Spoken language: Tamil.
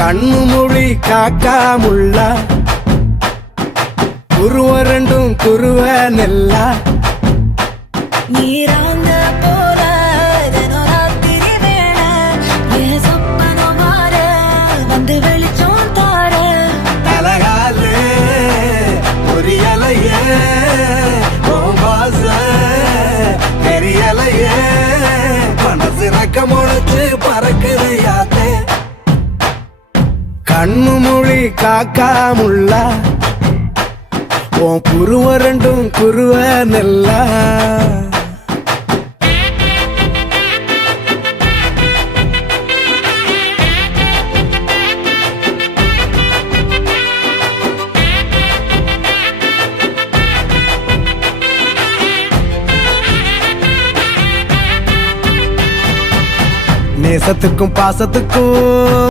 கண்ணு மொழி காக்காமுள்ள குருவ ரெண்டும் குருவ நெல்லா நீராங்க போல தினராத்திரி வேண என் சொப்பனம் மாற வந்து வெளிச்சம் தார தலகாலே பொரியலையே ஓம்பாச பெரியலையே மனசு ரக்க முளைச்சு பறக்குது யாத்தே கண்ணு மொழி காக்காமுள்ள உன் குருவ ரெண்டும் குருவ நெல்லா நேசத்துக்கும் பாசத்துக்கும்